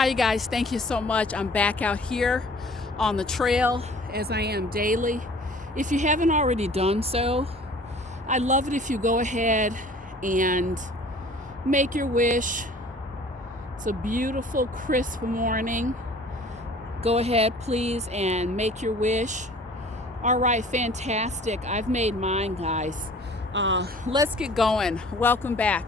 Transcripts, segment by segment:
Hi, you guys. Thank you so much. I'm back out here on the trail as I am daily. If you haven't already done so, I'd love it if you go ahead and make your wish. It's a beautiful, crisp morning. Go ahead, please, and make your wish. All right, fantastic. I've made mine, guys. Let's get going. Welcome back.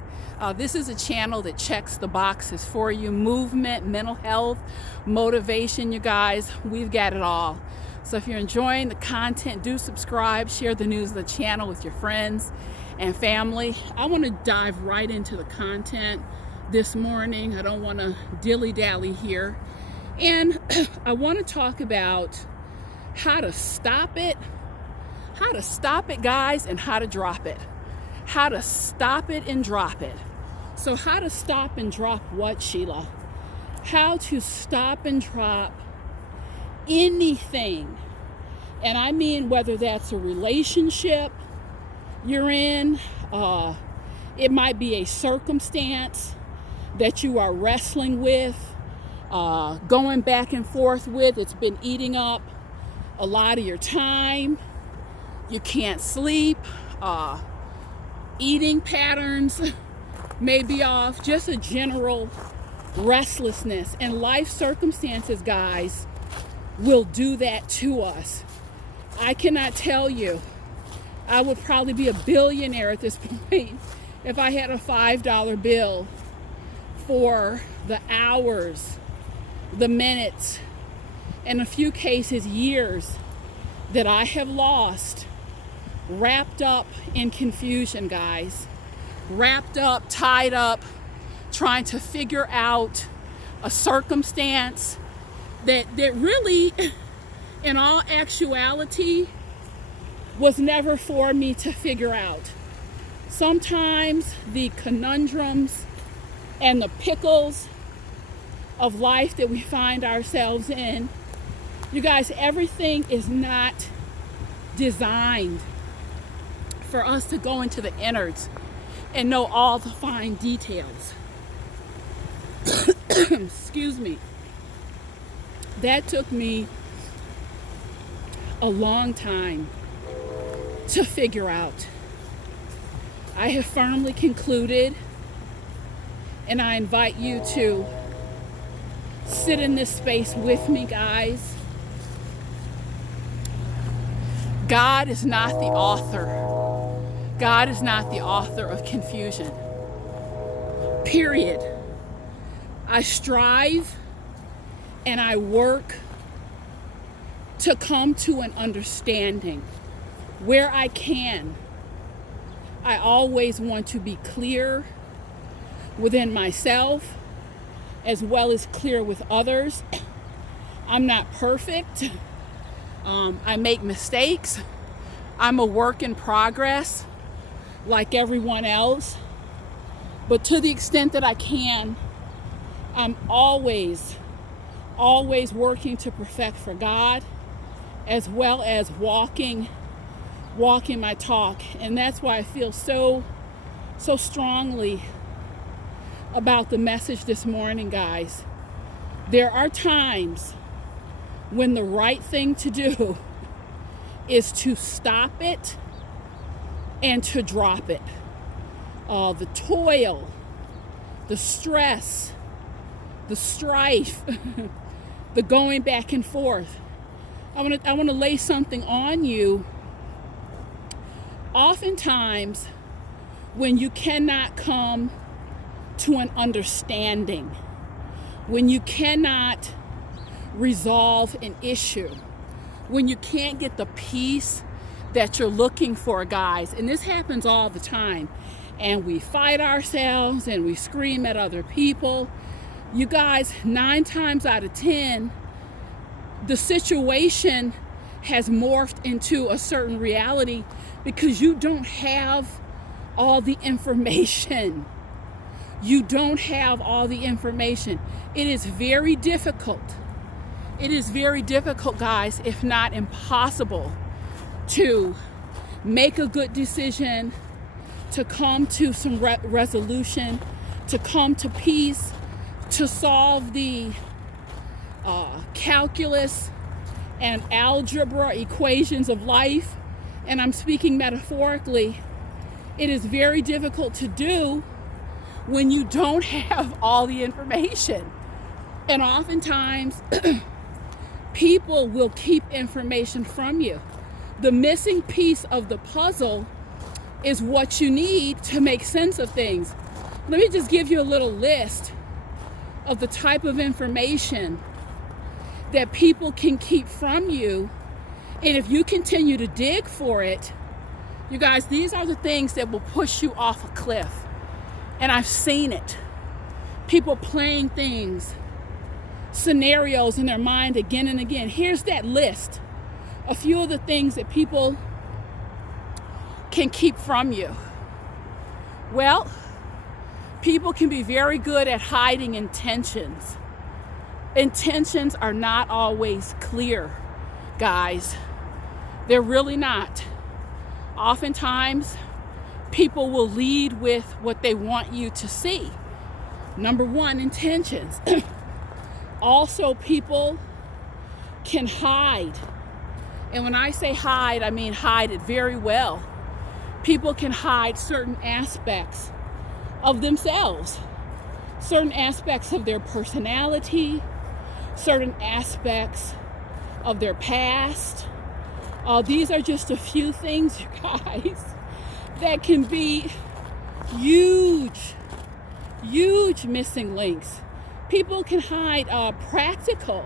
This is a channel that checks the boxes for you. Movement, mental health, motivation, you guys. We've got it all. So if you're enjoying the content, do subscribe, share the news of the channel with your friends and family. I want to dive right into the content this morning. I don't want to dilly-dally here. And I want to talk about how to stop it, guys, and how to drop it. How to stop it and drop it. So how to stop and drop what, Sheila? How to stop and drop anything. And I mean whether that's a relationship you're in, it might be a circumstance that you are wrestling with, going back and forth with. It's been eating up a lot of your time. You can't sleep. Eating patterns may be off. Just a general restlessness. And life circumstances, guys, will do that to us. I cannot tell you. I would probably be a billionaire at this point if I had a $5 bill for the hours, the minutes, in a few cases, years that I have lost wrapped up in confusion, guys. Wrapped up, tied up, trying to figure out a circumstance that really, in all actuality, was never for me to figure out. Sometimes the conundrums and the pickles of life that we find ourselves in, you guys, everything is not designed for us to go into the innards and know all the fine details. Excuse me. That took me a long time to figure out. I have firmly concluded, and I invite you to sit in this space with me, guys. God is not the author. God is not the author of confusion. Period. I strive and I work to come to an understanding where I can. I always want to be clear within myself as well as clear with others. I'm not perfect. I make mistakes. I'm a work in progress like everyone else. But to the extent that I can, I'm always working to perfect for God, as well as walking my talk. And that's why I feel so strongly about the message this morning, guys. There are times when the right thing to do is to stop it and to drop it. The toil, the stress, the strife, the going back and forth. I want to lay something on you. Oftentimes, when you cannot come to an understanding, when you cannot resolve an issue, when you can't get the peace that you're looking for, guys, and this happens all the time, and we fight ourselves and we scream at other people. You guys, 9 times out of 10, the situation has morphed into a certain reality because you don't have all the information. You don't have all the information. It is very difficult. It is very difficult, guys, if not impossible, to make a good decision, to come to some resolution, to come to peace, to solve the calculus and algebra equations of life, and I'm speaking metaphorically, it is very difficult to do when you don't have all the information. And oftentimes, people will keep information from you. The missing piece of the puzzle is what you need to make sense of things. Let me just give you a little list of the type of information that people can keep from you. And if you continue to dig for it, you guys, these are the things that will push you off a cliff. And I've seen it. People playing things, scenarios in their mind again and again. Here's that list. A few of the things that people can keep from you. Well, people can be very good at hiding intentions. Intentions are not always clear, guys. They're really not. Oftentimes, people will lead with what they want you to see. Number one, intentions. Also, people can hide. And when I say hide, I mean hide it very well. People can hide certain aspects of themselves, certain aspects of their personality, certain aspects of their past. These are just a few things, you guys, that can be huge missing links. People can hide practical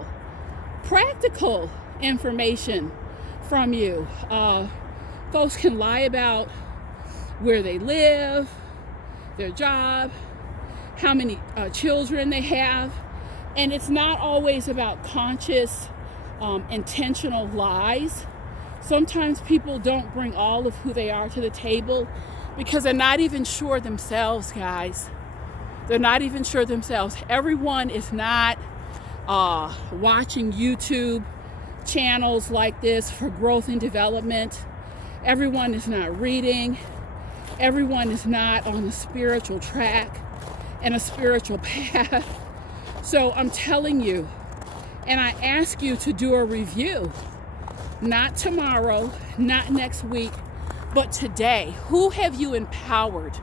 information from you. Folks can lie about where they live, their job, how many children they have. And it's not always about conscious, intentional lies. Sometimes people don't bring all of who they are to the table because they're not even sure themselves, guys. They're not even sure themselves. Everyone is not watching YouTube channels like this for growth and development. Everyone is not reading. Everyone is not on a spiritual track and a spiritual path. So I'm telling you, and I ask you to do a review, not tomorrow, not next week, but today. Who have you empowered?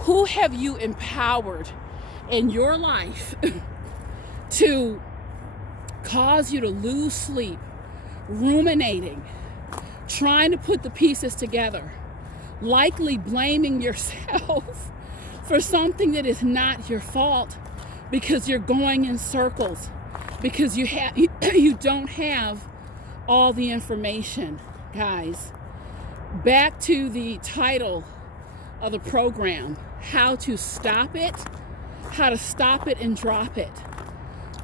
Who have you empowered in your life to cause you to lose sleep, ruminating, trying to put the pieces together, likely blaming yourself for something that is not your fault because you're going in circles, because you don't have all the information, guys. Back to the title of the program, how to stop it and drop it.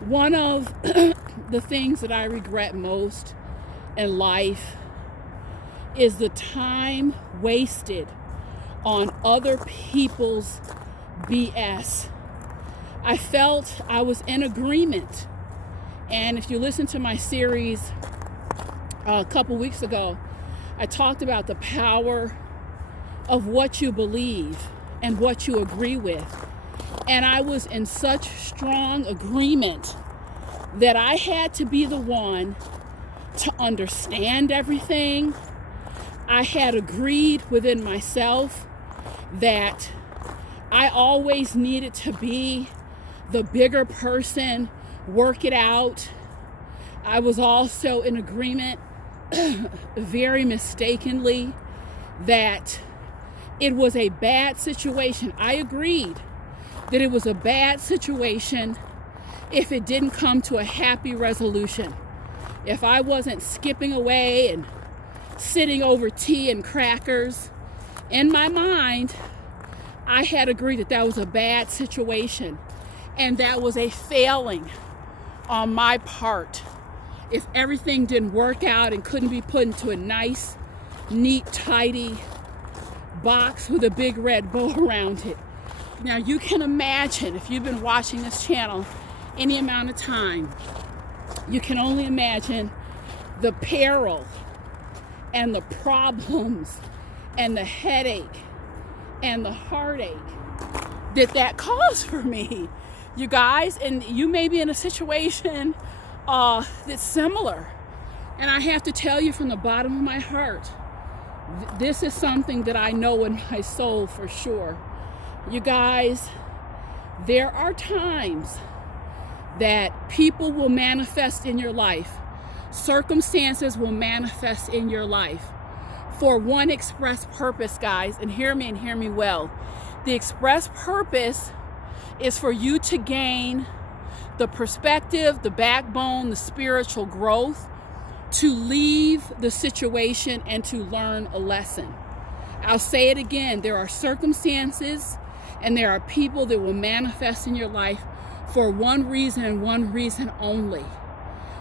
One of the things that I regret most in life is the time wasted on other people's BS. I felt I was in agreement. And if you listen to my series a couple weeks ago, I talked about the power of what you believe and what you agree with. And I was in such strong agreement that I had to be the one to understand everything. I had agreed within myself that I always needed to be the bigger person, work it out. I was also in agreement, very mistakenly, that it was a bad situation. I agreed that it was a bad situation if it didn't come to a happy resolution. If I wasn't skipping away and sitting over tea and crackers, in my mind, I had agreed that that was a bad situation and that was a failing on my part. If everything didn't work out and couldn't be put into a nice, neat, tidy box with a big red bow around it. Now you can imagine, if you've been watching this channel any amount of time, you can only imagine the peril and the problems and the headache and the heartache that caused for me. You guys, and you may be in a situation that's similar. And I have to tell you from the bottom of my heart, this is something that I know in my soul for sure. You guys, there are times that people will manifest in your life. Circumstances will manifest in your life for one express purpose, guys, and hear me well. The express purpose is for you to gain the perspective, the backbone, the spiritual growth, to leave the situation and to learn a lesson. I'll say it again. There are circumstances and there are people that will manifest in your life for one reason and one reason only.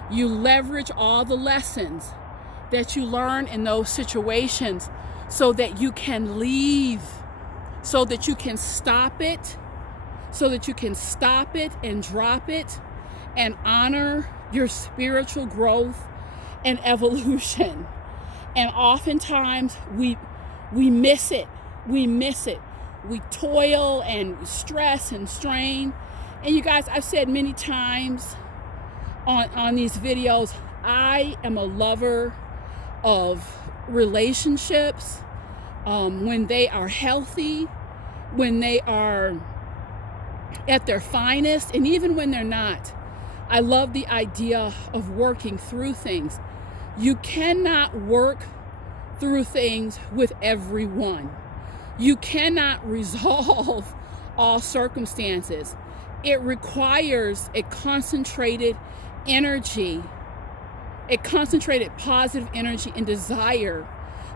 You leverage all the lessons that you learn in those situations so that you can leave, so that you can stop it, and drop it and honor your spiritual growth and evolution. And oftentimes we miss it. We toil and stress and strain. And you guys, I've said many times on these videos, I am a lover of relationships when they are healthy, when they are at their finest, and even when they're not. I love the idea of working through things. You cannot work through things with everyone. You cannot resolve all circumstances. It requires a concentrated energy, a concentrated positive energy and desire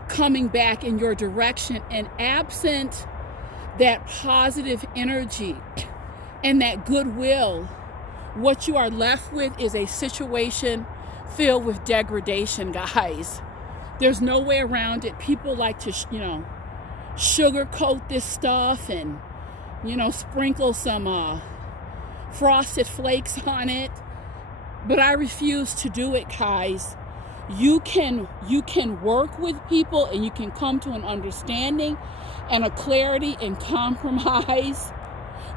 coming back in your direction. And absent that positive energy and that goodwill, what you are left with is a situation filled with degradation, guys. There's no way around it. People like to, sugarcoat this stuff and, sprinkle some frosted flakes on it. But I refuse to do it, guys. You can work with people and you can come to an understanding and a clarity and compromise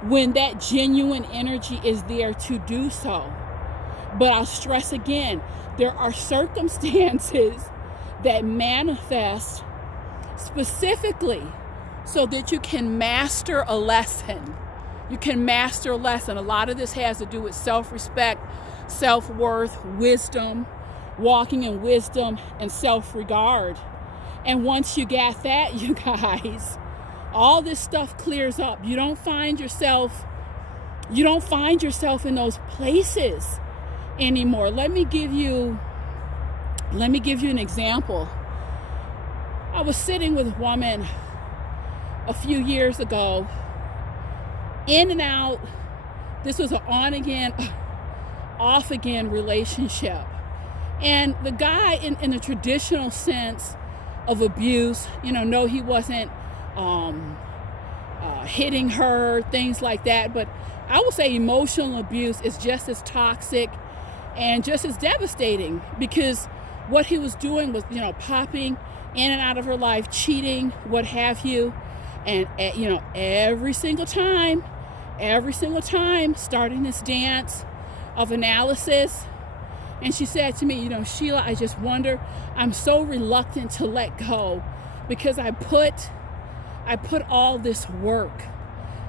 when that genuine energy is there to do so. But I'll stress again, there are circumstances that manifest specifically so that you can master a lesson. You can master a lesson. A lot of this has to do with self-respect, self-worth, wisdom, walking in wisdom, and self-regard. And once you got that, you guys, all this stuff clears up. You don't find yourself in those places anymore. Let me give you an example. I was sitting with a woman a few years ago, in and out. This was an on again, off again relationship. And the guy, in the traditional sense of abuse, no, he wasn't hitting her, things like that. But I would say emotional abuse is just as toxic and just as devastating, because what he was doing was, popping in and out of her life, cheating, what have you. And, every single time, starting this dance of analysis. And she said to me, Sheila, I just wonder, I'm so reluctant to let go because I put all this work,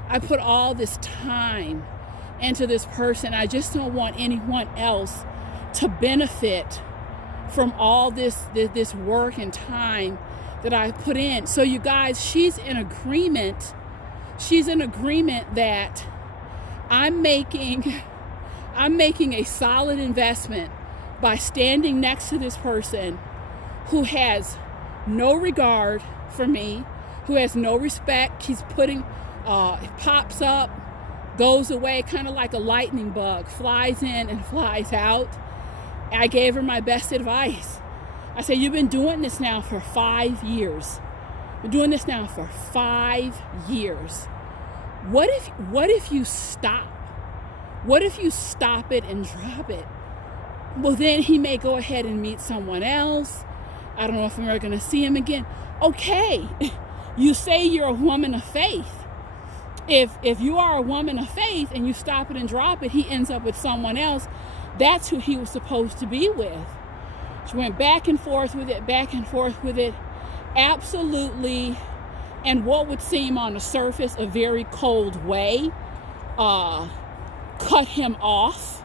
I put all this time into this person. I just don't want anyone else to benefit from all this work and time that I put in. So you guys, she's in agreement that I'm making a solid investment by standing next to this person who has no regard for me, who has no respect. He's putting, pops up, goes away, kind of like a lightning bug, flies in and flies out. I gave her my best advice. I said, you've been doing this now for 5 years. You're doing this now for 5 years. What if you stop? What if you stop it and drop it? Well, then he may go ahead and meet someone else. I don't know if I'm ever going to see him again. Okay, you say you're a woman of faith. If you are a woman of faith and you stop it and drop it, he ends up with someone else. That's who he was supposed to be with. She went back and forth with it, back and forth with it. Absolutely. And what would seem on the surface a very cold way, cut him off.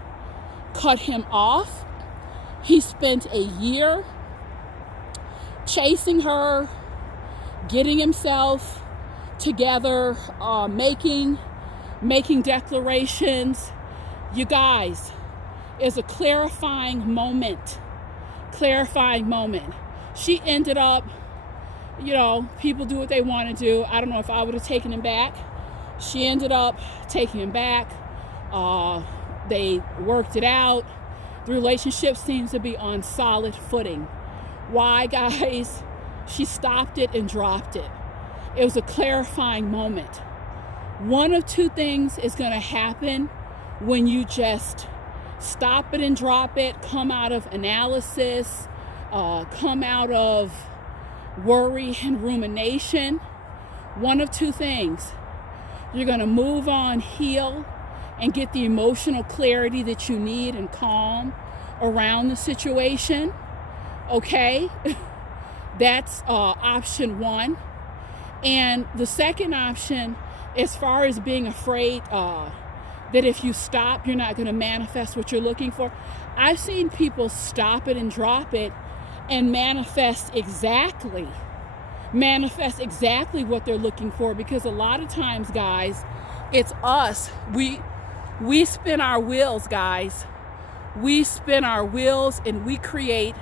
He spent a year chasing her, getting himself together, making declarations. You guys, is a clarifying moment. She ended up, people do what they want to do. I don't know if I would have taken him back. She ended up taking him back. They worked it out. The relationship seems to be on solid footing. Why, guys? She stopped it and dropped it. It was a clarifying moment. One of two things is going to happen when you just stop it and drop it, come out of analysis, come out of worry and rumination. One of two things. You're going to move on, heal, and get the emotional clarity that you need and calm around the situation. Okay? That's option one. And the second option, as far as being afraid that if you stop, you're not going to manifest what you're looking for. I've seen people stop it and drop it and manifest exactly what they're looking for, because a lot of times, guys, it's us. We spin our wheels, guys. We spin our wheels and we create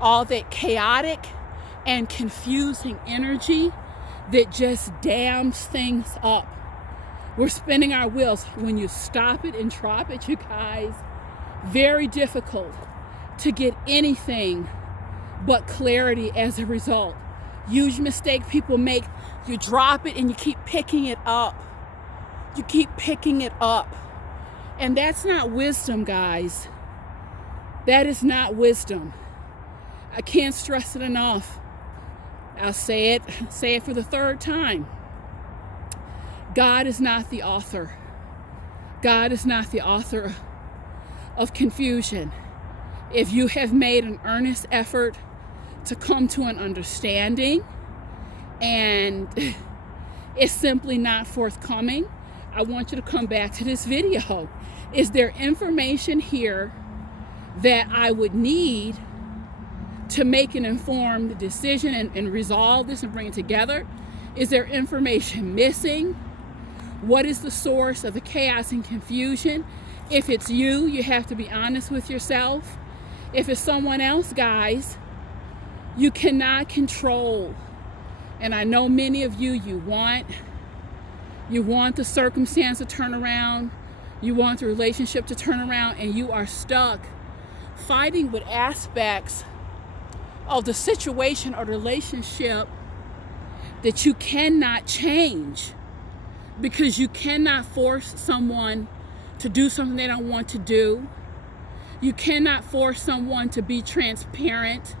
all that chaotic and confusing energy that just dams things up. We're spinning our wheels. When you stop it and drop it, you guys, very difficult to get anything but clarity as a result. Huge mistake people make. You drop it and you keep picking it up. And that's not wisdom, guys. That is not wisdom. I can't stress it enough. I'll say it for the third time. God is not the author. God is not the author of confusion. If you have made an earnest effort to come to an understanding and it's simply not forthcoming, I want you to come back to this video. Is there information here that I would need to make an informed decision and resolve this and bring it together? Is there information missing? What is the source of the chaos and confusion? If it's you, you have to be honest with yourself. If it's someone else, guys, you cannot control. And I know many of you want the circumstance to turn around. You want the relationship to turn around, and you are stuck fighting with aspects of the situation or relationship that you cannot change, because you cannot force someone to do something they don't want to do. You cannot force someone to be transparent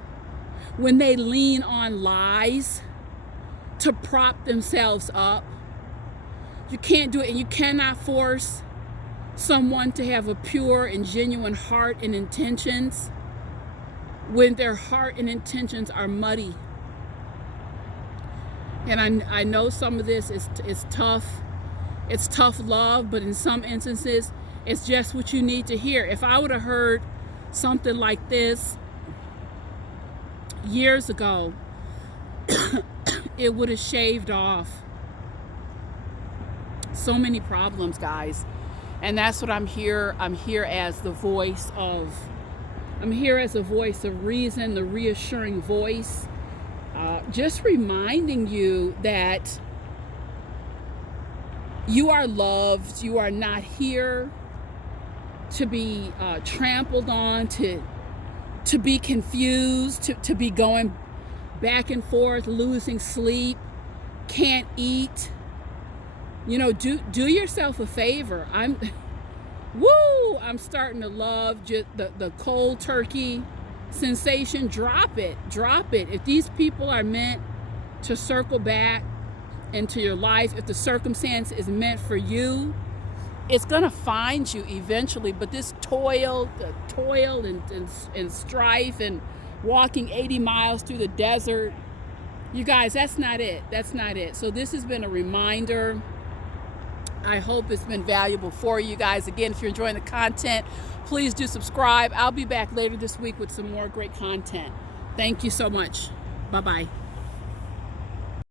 when they lean on lies to prop themselves up. You can't do it, and you cannot force someone to have a pure and genuine heart and intentions when their heart and intentions are muddy. And I know some of this is tough. It's tough love, but in some instances, it's just what you need to hear. If I would have heard something like this years ago, it would have shaved off so many problems, guys. And that's what I'm here. I'm here as the voice of reason, the reassuring voice. Just reminding you that you are loved. You are not here to be trampled on, to be confused, to be going back and forth, losing sleep, can't eat. Do yourself a favor. I'm starting to love just the cold turkey sensation. Drop it. If these people are meant to circle back into your life. If the circumstance is meant for you, it's gonna find you eventually. But this toil and strife and walking 80 miles through the desert, you guys, that's not it. That's not it. So this has been a reminder. I hope it's been valuable for you guys. Again, if you're enjoying the content, please do subscribe. I'll be back later this week with some more great content. Thank you so much. Bye-bye.